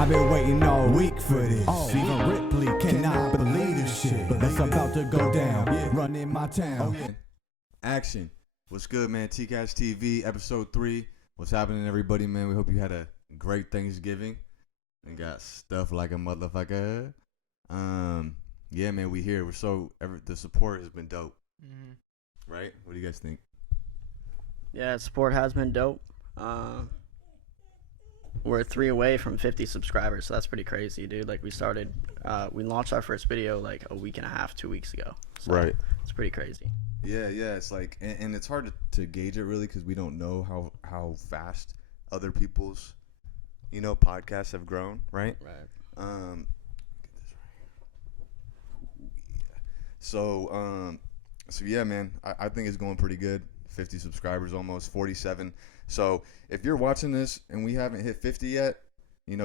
I've been waiting all week for this. Even Ripley cannot believe this shit. That's about to go down. Running my town. Action. What's good, man? TCAS TV, episode 3. What's happening, everybody, man? We hope you had a great Thanksgiving and got stuff like a motherfucker. Yeah, man, we here. The support has been dope. Mm-hmm. Right? What do you guys think? Yeah, support has been dope. We're 3 away from 50 subscribers, so that's pretty crazy, dude. Like, we launched our first video like a week and a half, 2 weeks ago. So right. It's pretty crazy. Yeah, it's like, and it's hard to gauge it really because we don't know how fast other people's, podcasts have grown, right? Right. Get this right here. So yeah, man, I think it's going pretty good. 50 subscribers, almost 47. So if you're watching this and we haven't hit 50 yet,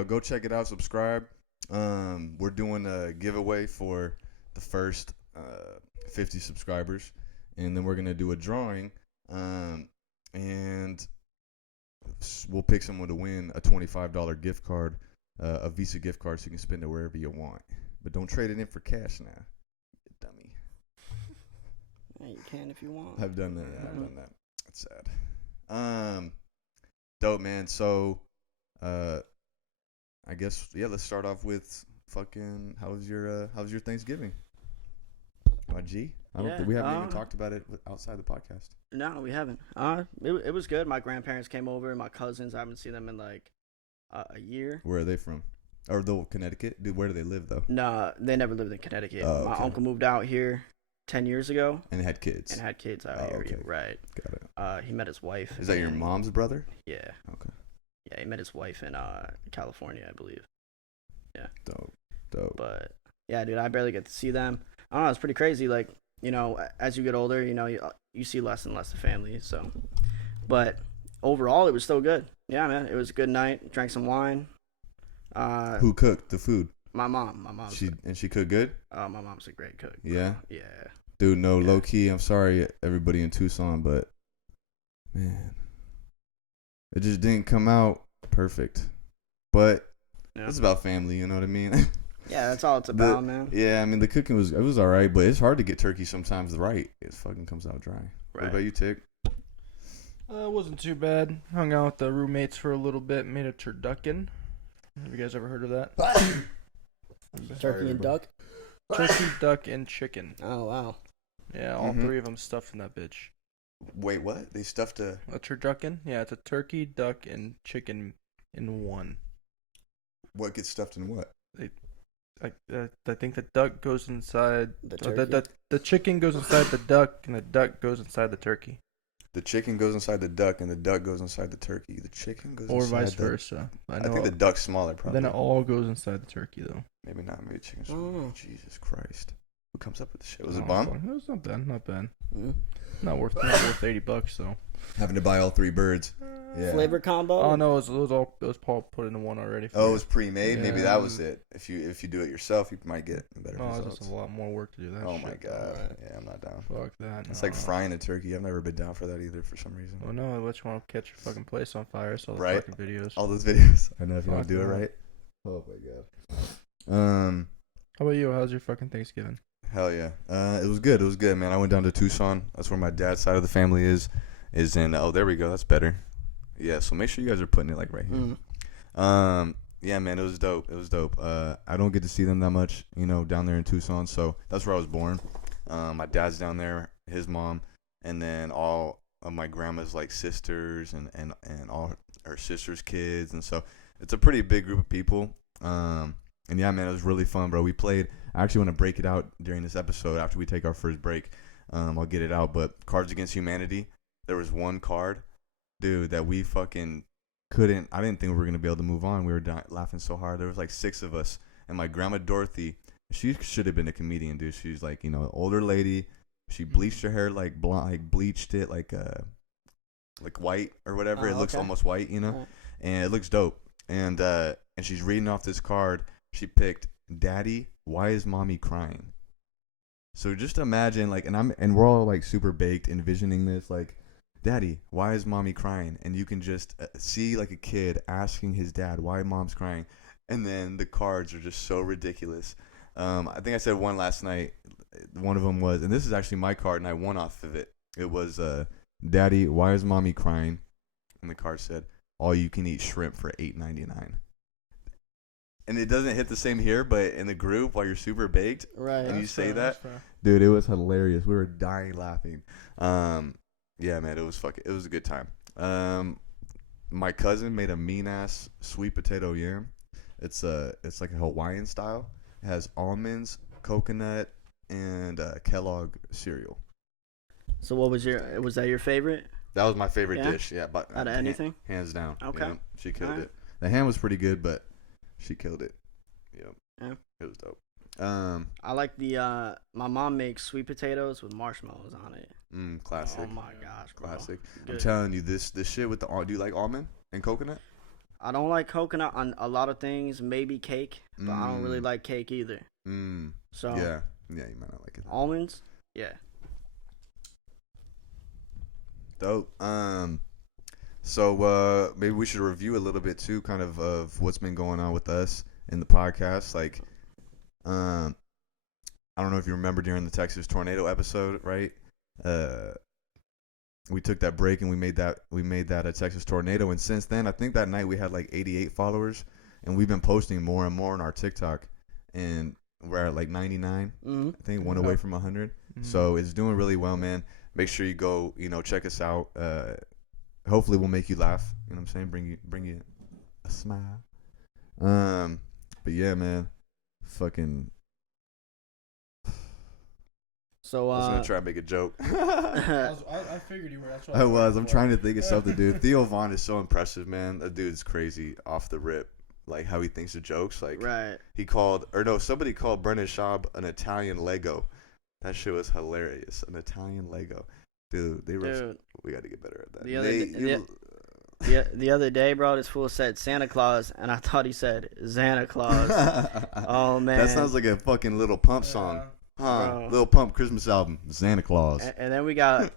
go check it out. Subscribe. We're doing a giveaway for the first 50 subscribers, and then we're gonna do a drawing, and we'll pick someone to win a $25 gift card, a Visa gift card, so you can spend it wherever you want. But don't trade it in for cash now, you dummy. Yeah, you can if you want. I've done that. Yeah, I've done that. That's sad. Dope, man. So, I guess let's start off with fucking. How was your Thanksgiving? G? We haven't even talked about it outside the podcast. No, we haven't. It was good. My grandparents came over. My cousins. I haven't seen them in like a year. Where are they from? Or Connecticut? Dude, where do they live though? No, they never lived in Connecticut. Oh, my okay. uncle moved out here 10 years ago. And had kids. Out here, okay. right? Got it. He met his wife. Is that your mom's brother? Yeah. Okay. Yeah, he met his wife in California, I believe. Yeah. Dope. But yeah, dude, I barely get to see them. I don't know, it's pretty crazy. Like, as you get older, you see less and less of family. So, but overall, it was still good. Yeah, man, it was a good night. Drank some wine. Who cooked the food? My mom. She cooked good? My mom's a great cook. Yeah? Yeah. Dude, no, low key, I'm sorry, everybody in Tucson, but man, it just didn't come out perfect. But it's about family, you know what I mean? Yeah, that's all it's about, man. Yeah, I mean, the cooking was all right, but it's hard to get turkey sometimes right. It fucking comes out dry. Right. What about you, Tick? It wasn't too bad. Hung out with the roommates for a little bit. Made a turducken. Have you guys ever heard of that? Turkey and duck? Turkey, duck, and chicken. Oh, wow. Yeah, all 3 of them stuffed in that bitch. Wait, what? They stuffed a turducken? Yeah, it's a turkey, duck, and chicken in one. What gets stuffed in what? I think the duck goes inside the turkey. The chicken goes inside the duck, and the duck goes inside the turkey. The chicken goes inside the duck, and the duck goes inside the turkey. The chicken goes or inside vice versa. I think the duck's smaller, probably. Then it all goes inside the turkey, though. Maybe not. Maybe chicken's smaller. Jesus Christ. Who comes up with this shit? Was it bomb? It was not bad. Mm. Not worth $80 though. Having to buy all 3 birds. Yeah. Flavor combo? Oh no, it was Paul put into one already. Oh, it was pre-made. Yeah. Maybe that was it. If you do it yourself, you might get better results. It's just a lot more work to do that. Oh shit, my god. Right. Yeah, I'm not down. Fuck that. It's like frying a turkey. I've never been down for that either for some reason. Oh no, I let you want to catch your fucking place on fire. So right? Fucking videos. All those videos. I know if you want to do it right. Oh my god. How about you? How's your fucking Thanksgiving? Hell yeah. It was good, man. I went down to Tucson. That's where my dad's side of the family is in. Oh, there we go. That's better. Yeah. So make sure you guys are putting it like right here. Yeah, man. It was dope. I don't get to see them that much, down there in Tucson. So that's where I was born. My dad's down there, his mom, and then all of my grandma's like sisters and all her sisters' kids, and so it's a pretty big group of people. And yeah, man, it was really fun, bro. We played. I actually want to break it out during this episode after we take our first break. I'll get it out. But Cards Against Humanity, there was one card, dude, that we fucking couldn't. I didn't think we were going to be able to move on. We were laughing so hard. There was like 6 of us. And my grandma Dorothy, she should have been a comedian, dude. She's like, older lady. She bleached her hair like blonde, like bleached it like white or whatever. It looks almost white, And it looks dope. And she's reading off this card. She picked, "Daddy, why is mommy crying?" So just imagine, like, and we're all like super baked envisioning this, like, Daddy, why is mommy crying? And you can just see like a kid asking his dad why mom's crying. And then the cards are just so ridiculous. I think I said one last night. One of them was, and this is actually my card, and I won off of it. It was, Daddy, why is mommy crying? And the card said, all you can eat shrimp for $8.99. And it doesn't hit the same here, but in the group while you're super baked, Right. and you That's say fair, that, that's fair. dude, it was hilarious. We were dying laughing. Yeah, man, it was a good time. My cousin made a mean ass sweet potato yam. It's like a Hawaiian style. It has almonds, coconut, and Kellogg cereal. So what was that your favorite That was my favorite Yeah? dish. Yeah, but out of anything? hands down. Okay. Yeah, she killed Alright. it. The ham was pretty good, but she killed it. Yep. Yeah. It was dope. I like the my mom makes sweet potatoes with marshmallows on it. Classic. Oh my gosh, bro. Classic. I'm Good. telling you, this shit with the do you like almond and coconut? I don't like coconut on a lot of things, maybe cake, but I don't really like cake either. So Yeah, you might not like it. almonds, yeah. Dope. So maybe we should review a little bit too, kind of what's been going on with us in the podcast. Like, I don't know if you remember during the Texas tornado episode, right? We took that break and we made that a Texas tornado, and since then, I think that night we had like 88 followers, and we've been posting more and more on our TikTok, and we're at like 99. Mm-hmm. I think one away from 100. So it's doing really well, man. Make sure you go, check us out. Hopefully we'll make you laugh. You know what I'm saying? Bring you a smile. But yeah, man. Fucking. So I was gonna try and make a joke. I figured you were. That's what I was. I'm trying to think of something, dude. Theo Vaughn is so impressive, man. That dude's crazy off the rip. Like how he thinks of jokes. Like right. somebody called Brendan Schaub an Italian Lego. That shit was hilarious. An Italian Lego. Dude, we got to get better at that. The other day, bro, this fool said Santa Claus, and I thought he said Santa Claus. Oh man, that sounds like a fucking Little Pump song, huh? Bro. Little Pump Christmas album, Santa Claus. And then we got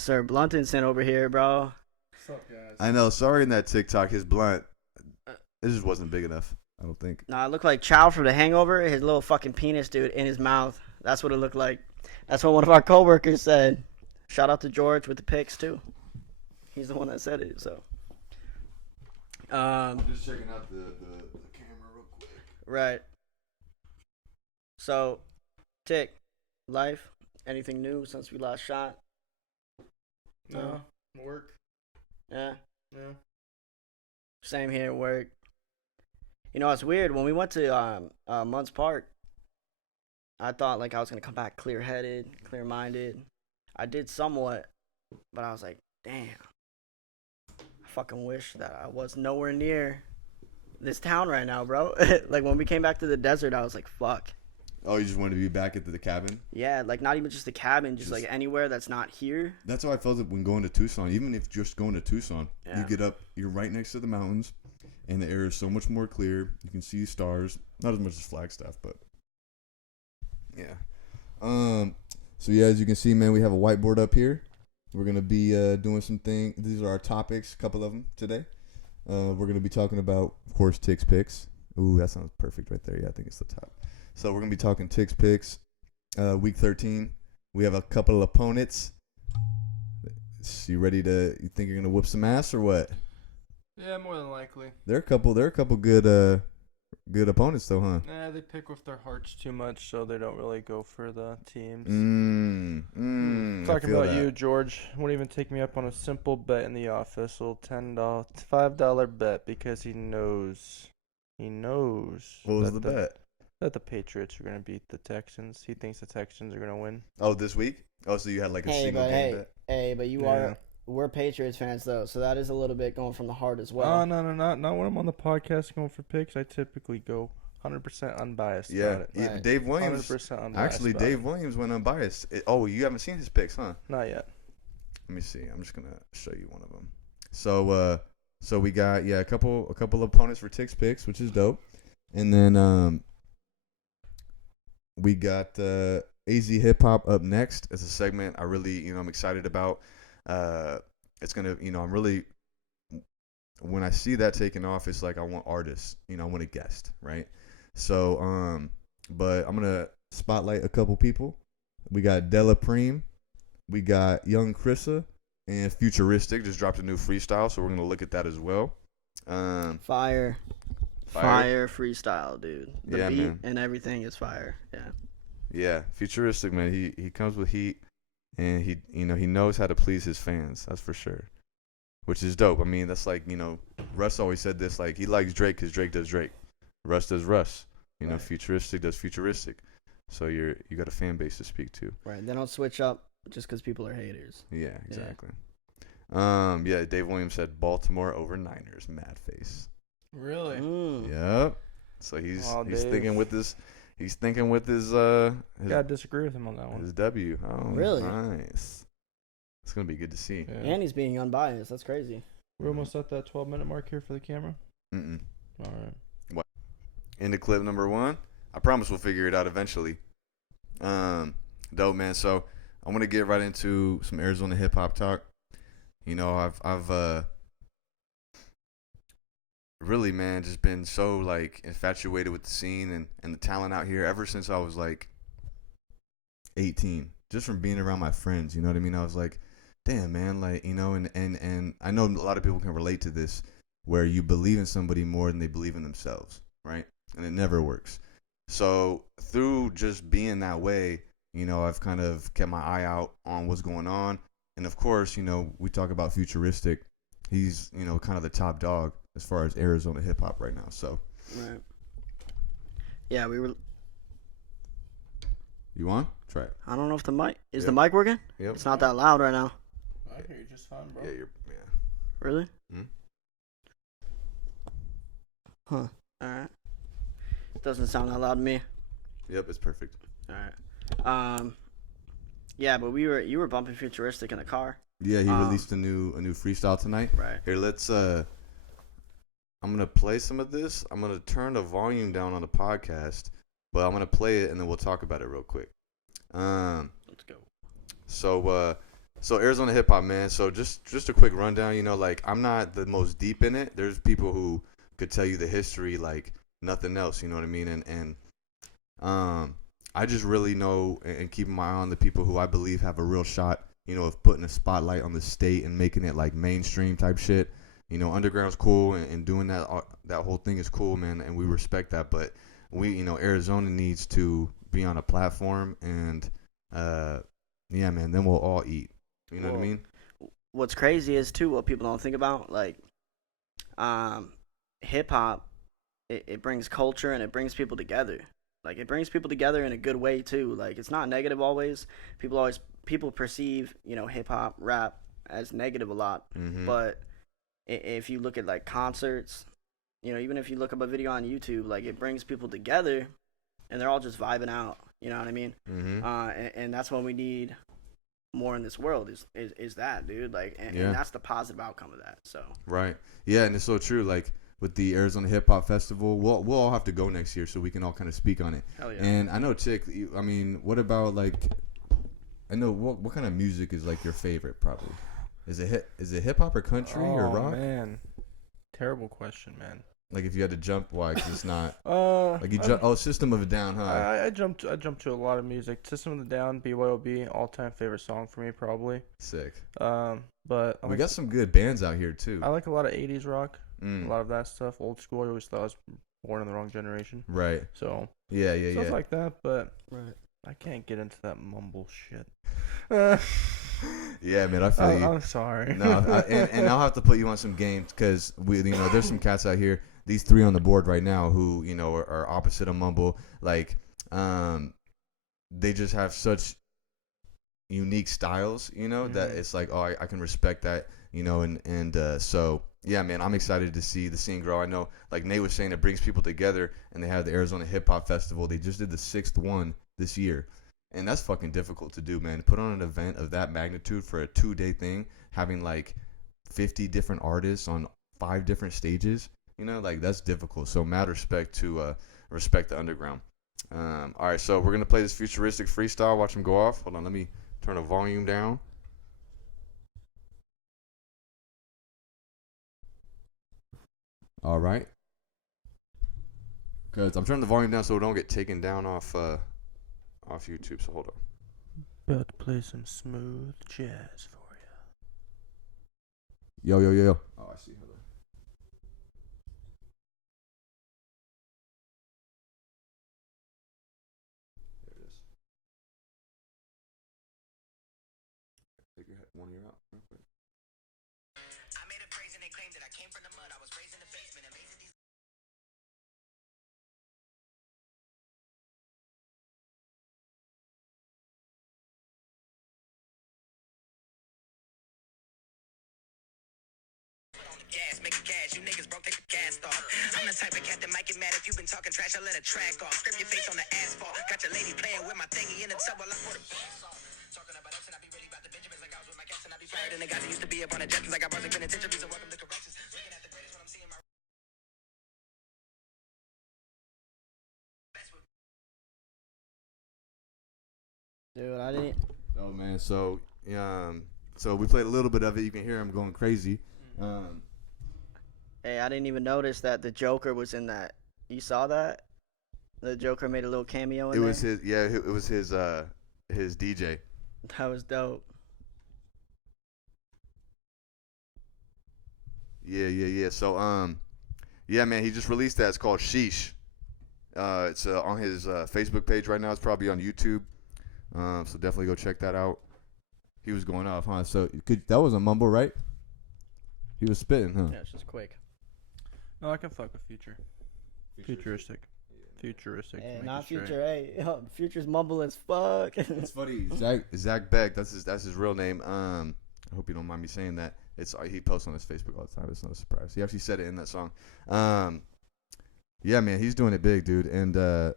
Sir Blunton over here, bro. What's up, guys? I know. Sorry, in that TikTok, his blunt, it just wasn't big enough. I don't think. Nah, it looked like Chow from The Hangover. His little fucking penis, dude, in his mouth. That's what it looked like. That's what one of our coworkers said. Shout out to George with the pics too. He's the one that said it. So. Just checking out the camera real quick. Right. So, Tick, life, anything new since we last shot? No. Work. Yeah. Yeah. Same here, work. You know, it's weird. When we went to Muntz Park, I thought like I was gonna come back clear-headed, clear-minded. I did somewhat, but I was like, damn. I fucking wish that I was nowhere near this town right now, bro. Like when we came back to the desert, I was like, fuck. Oh, you just wanted to be back at the cabin? Yeah, like not even just the cabin, just like anywhere that's not here. That's how I felt when going to Tucson. Even if just going to Tucson, Yeah. you get up, you're right next to the mountains, and the air is so much more clear. You can see stars, not as much as Flagstaff, but yeah. So yeah, as you can see, man, we have a whiteboard up here. We're gonna be doing some things. These are our topics, a couple of them today. We're gonna be talking about, of course, Tichs picks. Ooh, that sounds perfect right there. Yeah, I think it's the top. So we're gonna be talking Tichs picks. Week 13. We have a couple of opponents. You ready to? You think you're gonna whoop some ass or what? Yeah, more than likely. They're a couple good opponents though, huh? Nah, they pick with their hearts too much, so they don't really go for the teams. I Talking feel about that. you, George. Won't even take me up on a simple bet in the office. A little $5 bet because he knows. What was the bet? That the Patriots are gonna beat the Texans. He thinks the Texans are gonna win. Oh, this week? Oh, so you had like a single game bet? But Yeah. we're Patriots fans though, so that is a little bit going from the heart as well. Oh no, not when I'm on the podcast going for picks. I typically go 100% unbiased. Yeah, about it. yeah. Right. Dave Williams. 100% unbiased. Actually, about Dave it. Williams went unbiased. You haven't seen his picks, huh? Not yet. Let me see. I'm just gonna show you one of them. So we got a couple opponents for Tichs picks, which is dope, and then we got AZ Hip Hop up next. It's a segment I really I'm excited about. it's gonna, I'm really, when I see that taking off, it's like I want artists, I want a guest, right? So, but I'm gonna spotlight a couple people. We got Della Preem, we got Young Chrissa, and Futuristic just dropped a new freestyle, so we're gonna look at that as well. Fire freestyle, dude. The Yeah, beat man. and everything is fire. Yeah. Yeah, Futuristic, man. He comes with heat, and he knows how to please his fans. That's for sure. Which is dope. I mean, that's like, Russ always said this, like, he likes Drake because Drake does Drake. Russ does Russ. Right. Futuristic does Futuristic. So you got a fan base to speak to. Right. They don't switch up just because people are haters. Yeah, exactly. Yeah, Dave Williams said Baltimore over Niners. Mad face. Really? Yep. So he's Dave. thinking with this. He's thinking with his Gotta disagree with him on that one. his W. Oh, Really? Nice. It's gonna be good to see. Yeah. And he's being unbiased. That's crazy. We're almost at that 12-minute mark here for the camera. Mm-mm. All right. Into clip number 1. I promise we'll figure it out eventually. Dope, man. So I'm gonna get right into some Arizona hip hop talk. I've really, man, just been so like infatuated with the scene and the talent out here ever since I was like 18. Just from being around my friends, you know what I mean? I was like, damn, man, like, and I know a lot of people can relate to this, where you believe in somebody more than they believe in themselves, right? And it never works. So through just being that way, I've kind of kept my eye out on what's going on. And of course, we talk about Futuristic. He's, kind of the top dog as far as Arizona hip hop right now. So, Right. Yeah, we were. you on? Try it. I don't know if the mic is Yep. the mic working. Yep. It's not that loud right now. I hear you just fine, bro. Yeah, Really? Hmm? Huh. All right. Doesn't sound that loud to me. Yep, it's perfect. All right. Yeah, but you were bumping Futuristic in the car. Yeah, he released a new freestyle tonight. Right. Here, let's I'm gonna play some of this. I'm gonna turn the volume down on the podcast, but I'm gonna play it and then we'll talk about it real quick. Let's go. So Arizona hip hop, man. So just a quick rundown. Like, I'm not the most deep in it. There's people who could tell you the history like nothing else. You know what I mean? And I just really know and keeping my eye on the people who I believe have a real shot, of putting a spotlight on the state and making it like mainstream type shit. Underground's cool and doing that whole thing is cool, man, and we respect that. But we, Arizona needs to be on a platform, and yeah, man, then we'll all eat. You know what I mean? What's crazy is too what people don't think about, like, hip hop. It brings culture and it brings people together. Like, it brings people together in a good way too. Like, it's not negative always. People perceive, hip hop, rap as negative a lot. Mm-hmm. But if you look at like concerts, even if you look up a video on YouTube, like, it brings people together, and they're all just vibing out. You know what I mean? Mm-hmm. And that's what we need more in this world is that, dude. Like, and that's the positive outcome of that. So Right. Yeah, and it's so true. Like, with the Arizona Hip Hop Festival, we'll all have to go next year so we can all kind of speak on it. hell yeah. And I know, Tick, I mean, what about, like, I know, what kind of music is, like, your favorite, probably? Is it hip hop or country or rock? Oh, man. Terrible question, man. Like, if you had to jump, why? 'Cause it's not. Like you jump. Oh, System of a Down, huh? I jumped to a lot of music. System of the Down, BYOB, all-time favorite song for me, probably. Sick. But We got some good bands out here, too. I like a lot of 80s rock. A Mm. lot of that stuff. Old school. I always thought I was born in the wrong generation. Right. So Yeah. stuff like that. But Right. I can't get into that mumble shit. Yeah, man, I feel you. I'm sorry. No, and I'll have to put you on some games because there's some cats out here. These 3 on the board right now who are opposite of mumble. Like, they just have such unique styles. That it's like, oh, I can respect that. So yeah, man, I'm excited to see the scene grow. I know, like Nate was saying, it brings people together, and they have the Arizona Hip Hop Festival. They just did the 6th one this year. And that's fucking difficult to do, man. Put on an event of that magnitude for a 2-day thing, having like 50 different artists on 5 different stages, like, that's difficult. So mad respect to respect the underground. All right, so we're going to play this Futuristic freestyle. Watch him go off. Hold on, let me turn the volume down. All right. Because I'm turning the volume down so it don't get taken down off YouTube. So hold on. About to play some smooth jazz for you. Yo, yo, yo, yo. Oh, I see. Hold on. There it is. Take your one ear out real quick. I made a phrase and they claimed that I came from the mud. I was raised in the basement and made these. Gas, making cash, you niggas broke, take the cast off. I'm the type of cat that might get mad if you been talking trash, I let a track off. Scrape your face on the asphalt. Got your lady playing with my thingy in the tub while I put a bass off. Talking about us and I be really about the Benjamins like I was with my cats and I be fired. And the guys that used to be up on the Jetsons like I brought the penitentiary, so welcome to corrections. Looking at the greatest when I'm seeing my best with. Dude, I didn't. Oh man, so we played a little bit of it. You can hear him going crazy. Hey, I didn't even notice that the Joker was in that. You saw that? The Joker made a little cameo in It there. was his DJ. That was dope. Yeah. So yeah, man, he just released that. It's called Sheesh. It's on his Facebook page right now. It's probably on YouTube. So definitely go check that out. He was going off, huh? So that was a mumble, right? He was spitting, huh? Yeah, it's just quick. No, I can fuck with Future. Futuristic. Futuristic. Hey, make not it straight. Future. Hey, yo, Future's mumble as fuck. It's funny. Zach Beck. That's his real name. I hope you don't mind me saying that. He posts on his Facebook all the time. It's no surprise. He actually said it in that song. Yeah, man, he's doing it big, dude. And what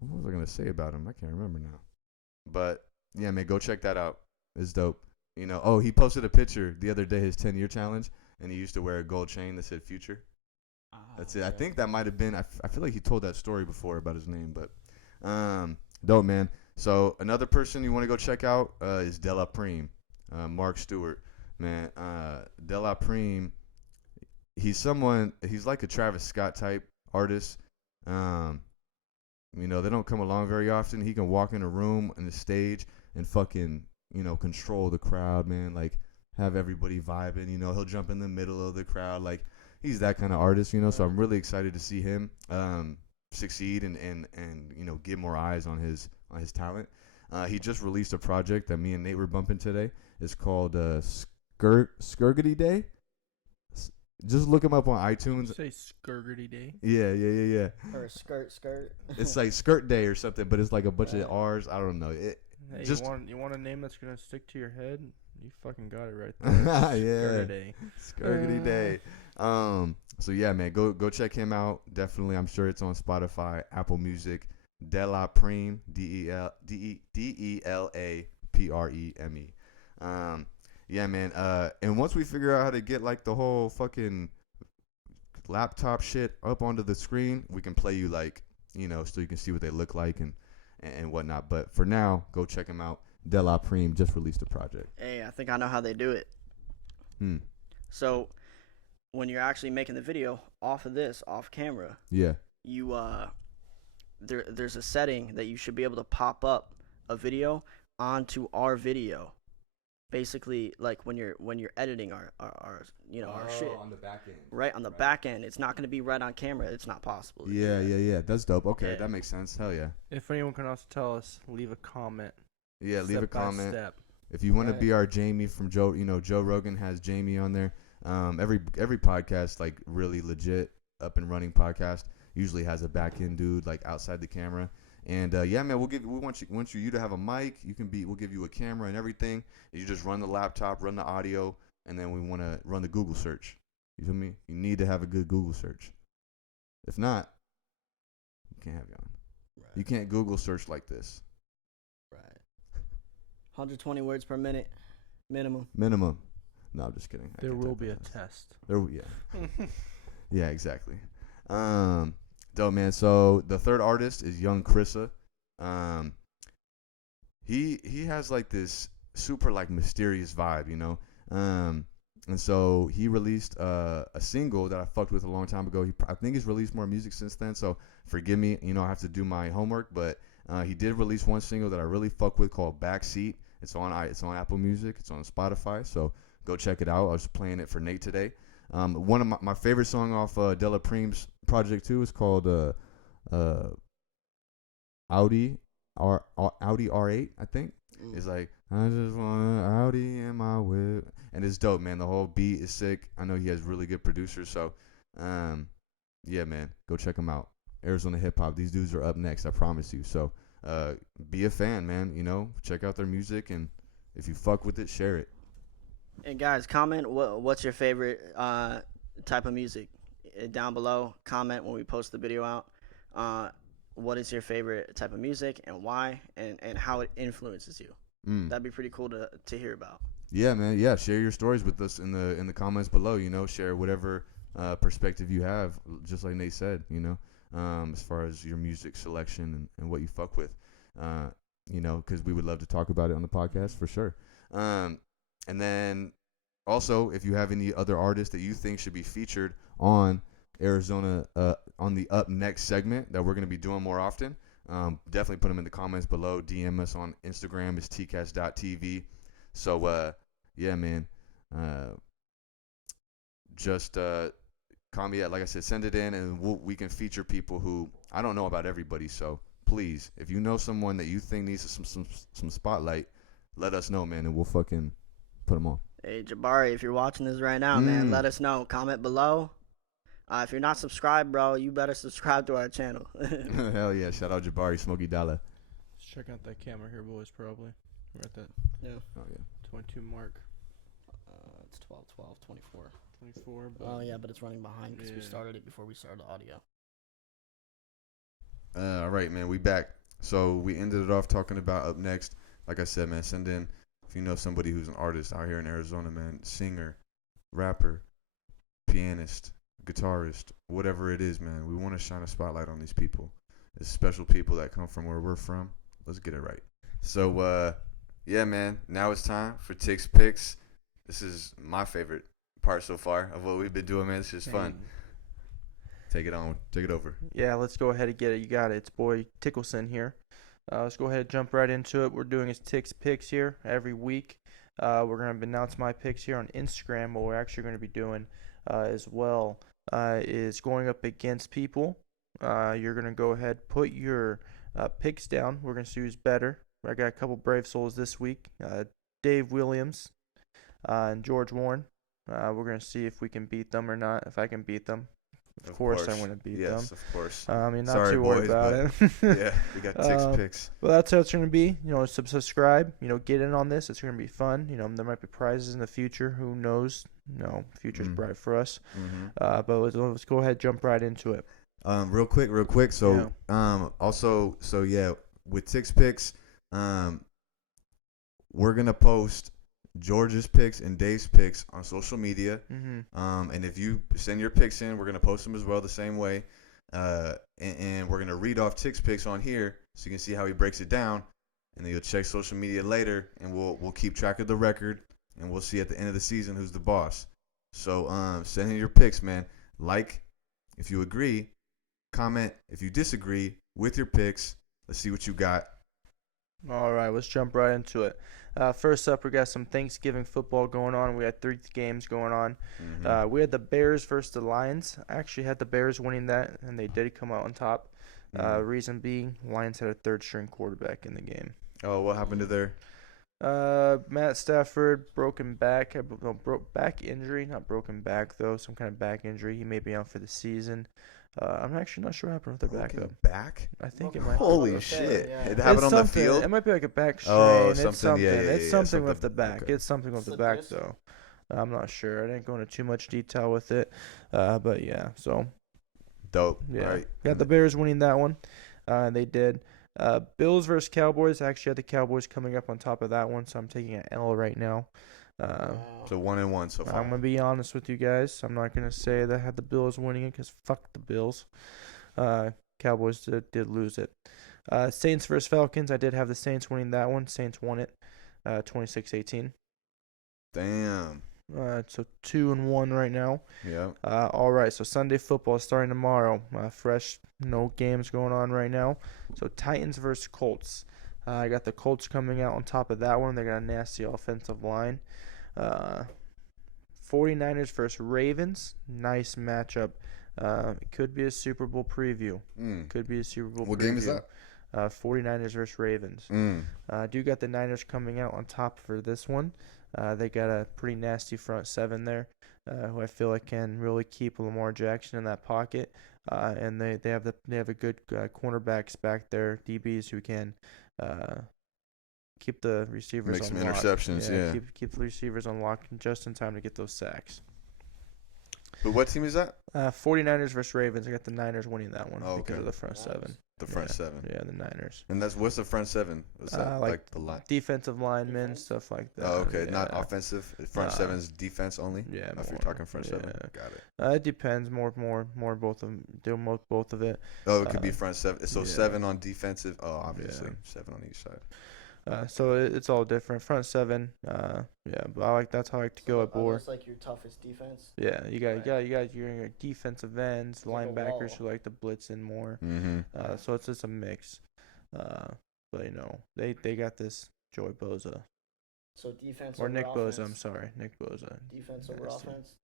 was I gonna say about him? I can't remember now. But yeah, man, go check that out. It's dope. You know. Oh, he posted a picture the other day, his 10-year challenge, and he used to wear a gold chain that said Future. That's it. I think that might have been. I feel like he told that story before about his name, but dope, man. So another person you want to go check out is De La Prime, Mark Stewart, man. De La Prime, he's like a Travis Scott type artist. You know, they don't come along very often. He can walk in a room on the stage and fucking, you know, control the crowd, man. Like have everybody vibing. You know, he'll jump in the middle of the crowd, like. He's that kind of artist, you know, so I'm really excited to see him succeed and you know, get more eyes on his talent. He just released a project that me and Nate were bumping today. It's called Skirgity Day. Just look him up on iTunes. Say Skirgity Day. Yeah. Or skirt. It's like Skirt Day or something, but it's like a bunch of R's. I don't know. Hey, just you want a name that's gonna stick to your head? You fucking got it right there. Yeah. Day. Skirgity Day. So yeah, man, go check him out. Definitely, I'm sure it's on Spotify, Apple Music. De La Prime, DELAPREME. Yeah, man. And once we figure out how to get like the whole fucking laptop shit up onto the screen, we can play you like, you know, so you can see what they look like and whatnot. But for now, go check him out. De La Prime just released a project. Hey, I think I know how they do it. So, when you're actually making the video off camera, Yeah. you there's a setting that you should be able to pop up a video onto our video. Basically, like when you're editing our shit. On the back end. Right on the back end, it's not going to be right on camera. It's not possible. Yeah. That's dope. Okay, Yeah. that makes sense. Hell yeah. If anyone can also tell us, leave a comment. Yeah, leave a Step by comment. step. If you want to Right. be our Jamie from Joe, you know, Joe Rogan has Jamie on there. Every podcast, like really legit up and running podcast, usually has a back end dude like outside the camera. And yeah, man, we want you to have a mic. We'll give you a camera and everything. You just run the laptop, run the audio, and then we want to run the Google search. You feel me? You need to have a good Google search. If not, we can't have you on. Right. You can't Google search like this. Right. 120 words per minute, minimum. Minimum. No, I'm just kidding. I There can't will type be a that fast. test. Yeah. Yeah, exactly. Dope, man. So the third artist is Young Chrissa. He has like this super like mysterious vibe, you know. And so he released a single that I fucked with a long time ago. I think he's released more music since then. So forgive me, I have to do my homework. But he did release one single that I really fuck with called Backseat. It's on Apple Music. It's on Spotify. So go check it out. I was playing it for Nate today. One of my favorite song off Della Preem's project too is called Audi R8, I think. It's like, I just want an Audi in my whip. And it's dope, man. The whole beat is sick. I know he has really good producers. So, yeah, man. Go check him out. Arizona Hip Hop. These dudes are up next, I promise you. So, be a fan, man. Check out their music. And if you fuck with it, share it. And guys, comment what's your favorite type of music down below. Comment when we post the video out. What is your favorite type of music and why, and how it influences you? That'd be pretty cool to hear about. Yeah, man. Yeah, share your stories with us in the comments below. Share whatever perspective you have, just like Nate said. As far as your music selection and what you fuck with. Because we would love to talk about it on the podcast for sure. And then also, if you have any other artists that you think should be featured on Arizona on the Up Next segment that we're going to be doing more often, definitely put them in the comments below. DM us on Instagram. It's TCAS.tv. So, yeah, man. Just comment, like I said, send it in, and we can feature people who I don't know about everybody. So please, if you know someone that you think needs some spotlight, let us know, man, and we'll fucking put them on. Hey, Jabari, if you're watching this right now, man, let us know. Comment below. If you're not subscribed, bro, you better subscribe to our channel. Hell yeah. Shout out Jabari, Smokey Dollar. Let's check out that camera here, boys, probably. We're at that Oh, yeah. 22 mark. It's 12, 24. 24. But Oh, yeah, but it's running behind because we started it before we started the audio. All right, man. We back. So we ended it off talking about Up Next. Like I said, man, send in if you know somebody who's an artist out here in Arizona, man, singer, rapper, pianist, guitarist, whatever it is, man. We want to shine a spotlight on these people. It's special people that come from where we're from. Let's get it right. So, yeah, man. Now it's time for Tichs Picks. This is my favorite part so far of what we've been doing, man. It's just fun. Take it on. Take it over. Yeah, let's go ahead and get it. You got it. It's boy Tickleson here. Let's go ahead and jump right into it. We're doing his Tichs Picks here every week. We're going to announce my picks here on Instagram. What we're actually going to be doing as well is going up against people. You're going to go ahead, put your picks down. We're going to see who's better. I got a couple Brave Souls this week. Dave Williams and George Warren. We're going to see if we can beat them or not. If I can beat them. Of course I'm going to beat them. Yes, of course. Not Sorry, too worried boys, about it. Yeah, we got Tichs Picks. Well, that's how it's going to be. Subscribe. Get in on this. It's going to be fun. There might be prizes in the future. Who knows? Future's bright for us. But let's go ahead, jump right into it. Real quick. So, also, with Tichs Picks, we're gonna post George's picks and Dave's picks on social media. And if you send your picks in, we're gonna post them as well the same way. And we're gonna read off Tichs picks on here so you can see how he breaks it down. And then you'll check social media later, and we'll keep track of the record, and we'll see at the end of the season who's the boss. So send in your picks, man. Like if you agree, comment if you disagree with your picks. Let's see what you got. All right, let's jump right into it. First up, we got some Thanksgiving football going on. We had 3 games going on. We had the Bears versus the Lions. I actually had the Bears winning that, and they did come out on top. Reason being, Lions had a third-string quarterback in the game. Oh, what happened to their? Matt Stafford, broken back. Back injury, not broken back, though. Some kind of back injury. He may be out for the season. I'm actually not sure what happened with their back, though. Back? I think it might. Holy shit! It happened on the field. It might be like a back strain. Oh, It's something. It's something with the something. back. Okay. It's something with the back, though. I'm not sure. I didn't go into too much detail with it. But yeah, so. Dope. Yeah. All right. Got the Bears winning that one. They did. Bills versus Cowboys. I actually had the Cowboys coming up on top of that one, so I'm taking an L right now. So 1-1 so far. I'm going to be honest with you guys. I'm not going to say that I had the Bills winning it because fuck the Bills. Cowboys did lose it. Saints versus Falcons. I did have the Saints winning that one. Saints won it 26-18. Damn. So 2-1 right now. Yeah. All right, so Sunday football is starting tomorrow. Fresh, no games going on right now. So Titans versus Colts. I got the Colts coming out on top of that one. They got a nasty offensive line. 49ers versus Ravens. Nice matchup. It could be a Super Bowl preview. Could be a Super Bowl What preview. game is that? 49ers versus Ravens. I do got the Niners coming out on top for this one. They got a pretty nasty front seven there, who I feel like can really keep Lamar Jackson in that pocket. And they have a good cornerbacks back there, DBs who can keep the receivers Make some on lock. interceptions, yeah. Keep the receivers on lock just in time to get those sacks. But what team is that? 49ers versus Ravens. I got the Niners winning that one Oh, because okay. of the front seven. The front seven. Yeah, the Niners. And what's the front seven? What's that? Like the line. Defensive linemen, stuff like that. Oh, okay. Not Yeah. offensive. Front seven's defense only. Yeah, If you're more, talking front seven, yeah. got it. It depends. More both of them. Do both of it. Oh, it could be front seven. So yeah. 7 on defensive. Oh, obviously Yeah. 7 on each side. So it's all different. Front seven. Yeah, but that's how I like to go at Boar. That's like your toughest defense. Yeah, you got your defensive ends, like a linebackers wall. who like to blitz in more. Mm-hmm. So it's just a mix. But they got this Joey Boza So defense or over Nick offense. Boza. I'm sorry, Nick Boza. Defense over Nasty. offense.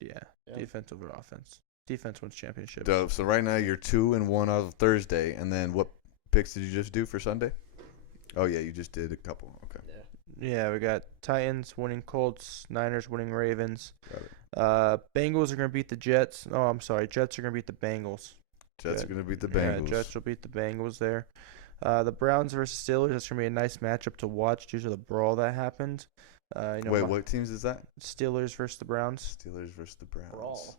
Yeah, Yeah. defense over offense. Defense wins championship. Dope. So right now you're 2-1 out of Thursday, and then what picks did you just do for Sunday? Oh yeah, you just did a couple. Okay. Yeah, we got Titans winning Colts, Niners winning Ravens. Got it. Bengals are gonna beat the Jets. Oh, I'm sorry, Jets are gonna beat the Bengals. Jets are gonna beat the Yeah, Bengals. Jets will beat the Bengals there. The Browns versus Steelers. That's gonna be a nice matchup to watch due to the brawl that happened. Wait, what teams is that? Steelers versus the Browns. Steelers versus the Browns. Brawl.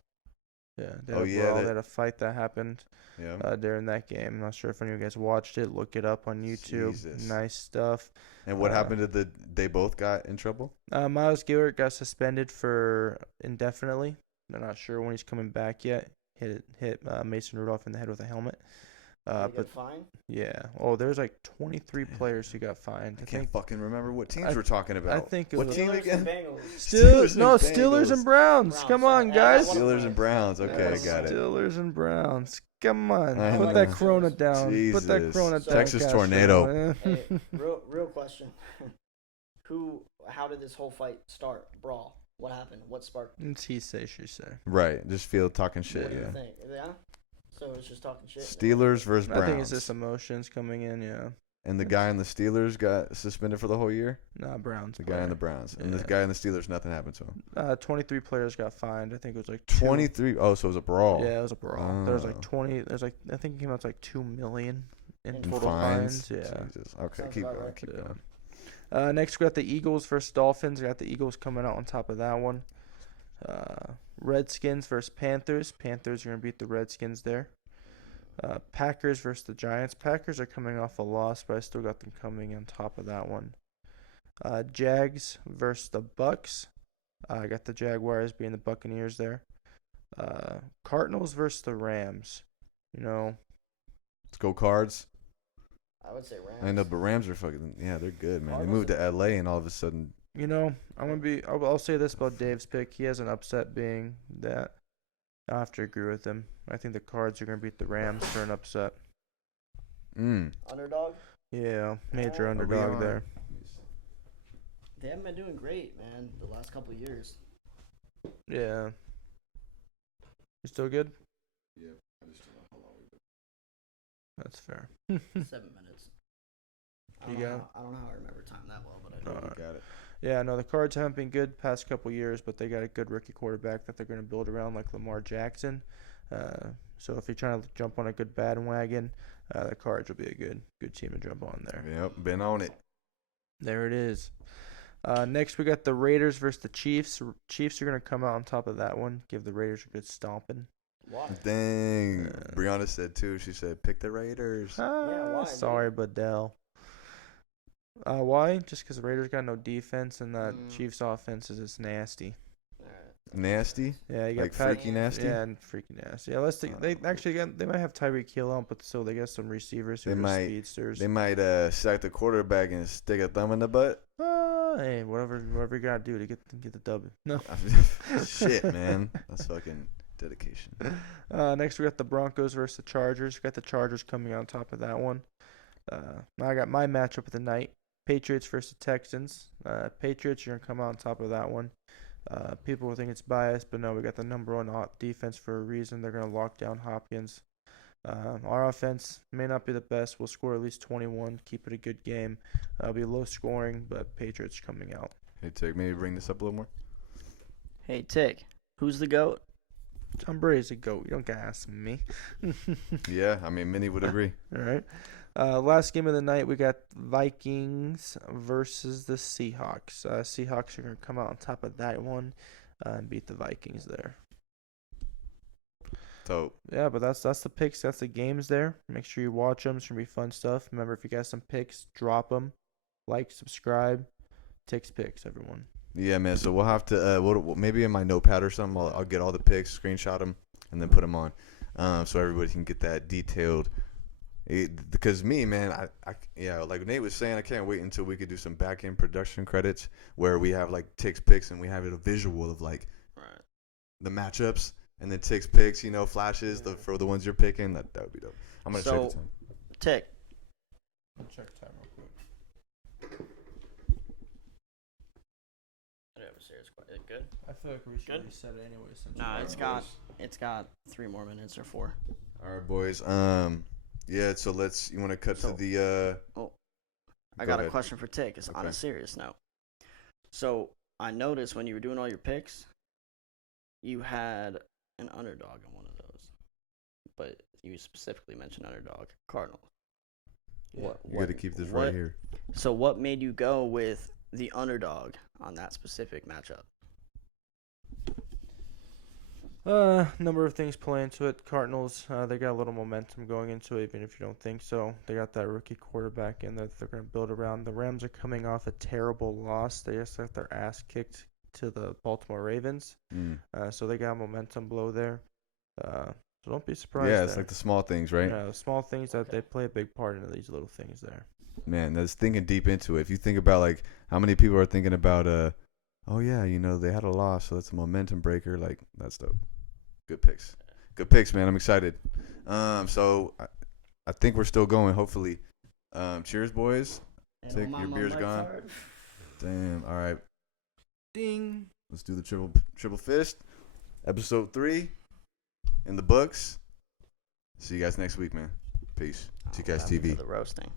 Yeah. Oh, yeah, Brawl. that- They had a fight that happened Yeah. during that game. I'm not sure if any of you guys watched it. Look it up on YouTube. Jesus. Nice stuff. And what happened to they both got in trouble? Myles Garrett got suspended for indefinitely. They're not sure when he's coming back yet. Hit Mason Rudolph in the head with a helmet. But fine. yeah. Oh, there's like 23 players who got fined. I can't fucking remember what teams we're talking about. I think it what was team again? Steelers Bengals. and Browns. Come on, guys. Steelers and Browns. Okay, I got it. Steelers and Browns. Come on. I Put know. that Corona down. Put that Jesus. Corona down. Texas Castro. tornado. Hey, real question. How did this whole fight start? Brawl. What happened? What sparked? It's he say, she say. Right. Just feel talking shit. What do you Yeah. think? Yeah. So it's just talking shit. Steelers versus Browns. I think it's just emotions coming in, yeah. And the guy in the Steelers got suspended for the whole year. Nah, Browns. The guy in the Browns. And Yeah. the guy in the Steelers, nothing happened to him. 23 players got fined. I think it was like 23. Oh, so it was a brawl. Yeah, it was a brawl. There was like Oh. 20. There's like I think it came out to like 2 million in In total Fines. fines. Yeah. Jesus. Okay, Sounds keep about going. right. Keep Yeah. going. Next we got the Eagles versus Dolphins. We got the Eagles coming out on top of that one. Redskins versus Panthers. Panthers are gonna beat the Redskins there. Packers versus the Giants. Packers are coming off a loss, but I still got them coming on top of that one. Jags versus the Bucks. I got the Jaguars being the Buccaneers there. Cardinals versus the Rams. Let's go Cards. I would say Rams. I know, but Rams are fucking. Yeah, they're good, man. They Cardinals moved to LA, and all of a sudden, I'll say this about Dave's pick. He has an upset being that. I have to agree with him. I think the Cards are going to beat the Rams for an upset. Underdog. Yeah, major Are we underdog on? there. They haven't been doing great, man. The last couple of years. Yeah. You still good? Yeah, I just don't know how long we've been. That's fair. 7 minutes. You got it? I don't know how I remember time that well, but I do. Alright. Got it. Yeah, no, the Cards haven't been good past couple years, but they got a good rookie quarterback that they're going to build around, like Lamar Jackson. So if you're trying to jump on a good bandwagon, the Cards will be a good team to jump on there. Yep, been on it. There it is. Next, we got the Raiders versus the Chiefs. Chiefs are going to come out on top of that one, give the Raiders a good stomping. Why? Dang. Brianna said too. She said, "Pick the Raiders." why, Sorry, Badell. Why? Just because the Raiders got no defense and that Chiefs offense is just nasty. Nasty. Yeah, you got Like freaky nasty. Yeah, and freaky nasty. Yeah, they might have Tyreek Hill on, but still they got some receivers who They are might- speedsters. They might sack the quarterback and stick a thumb in the butt. Hey, whatever you gotta do to get the W. No. Shit, man. That's fucking dedication. Next we got the Broncos versus the Chargers. We got the Chargers coming on top of that one. I got my matchup of the night: Patriots versus the Texans. Patriots, you're gonna come out on top of that one. People will think it's biased, but no, we got the number one defense for a reason. They're gonna lock down Hopkins. Our offense may not be the best. We'll score at least 21, keep it a good game. It'll be low scoring, but Patriots coming out. Hey, Tick, maybe bring this up a little more. Hey, Tick, who's the GOAT? Tom Brady's a GOAT. You don't gotta ask me. Yeah, I mean, many would agree. All right. Last game of the night, we got Vikings versus the Seahawks. Seahawks are going to come out on top of that one and beat the Vikings there. So, Yeah, but that's the picks. That's the games there. Make sure you watch them. It's going to be fun stuff. Remember, if you got some picks, drop them. Like, subscribe. Tichs picks, everyone. yeah, man. So we'll have to, maybe in my notepad or something, I'll get all the picks, screenshot them, and then put them on, so everybody can get that detailed. Because me, man, yeah, like Nate was saying, I can't wait until we could do some back end production credits where we have like Tichs picks and we have a visual of like the matchups and then Tichs picks, flashes for the ones you're picking. That would be dope. I'm gonna check the time. Tick, I'll check time real quick. Is it good? I feel like we should Good? reset it anyway. Since Nah, it's got 3 more minutes or 4. All right, boys. Yeah. So you want to cut to the. I Go got ahead. a question for Tick. It's on Okay. a serious note. So I noticed when you were doing all your picks, you had an underdog in one of those, but you specifically mentioned underdog Cardinals. Yeah. You got to keep this right here. So what made you go with the underdog on that specific matchup? Number of things play into it. Cardinals, they got a little momentum going into it, even if you don't think so. They got that rookie quarterback in that they're going to build around. The Rams are coming off a terrible loss. They just got their ass kicked to the Baltimore Ravens. So they got momentum blow there. So don't be surprised. Yeah, it's there. like the small things, right? Yeah, the small things that they play a big part into these little things there. Man, that's thinking deep into it. If you think about like how many people are thinking about oh yeah, they had a loss, so that's a momentum breaker. Like that's dope. Good picks, man. I'm excited. So I think we're still going. Hopefully, cheers, boys. Take your beer's gone. Damn. All right. Ding. Let's do the triple fist. Episode 3 in the books. See you guys next week, man. Peace. TCAS TV. The roasting.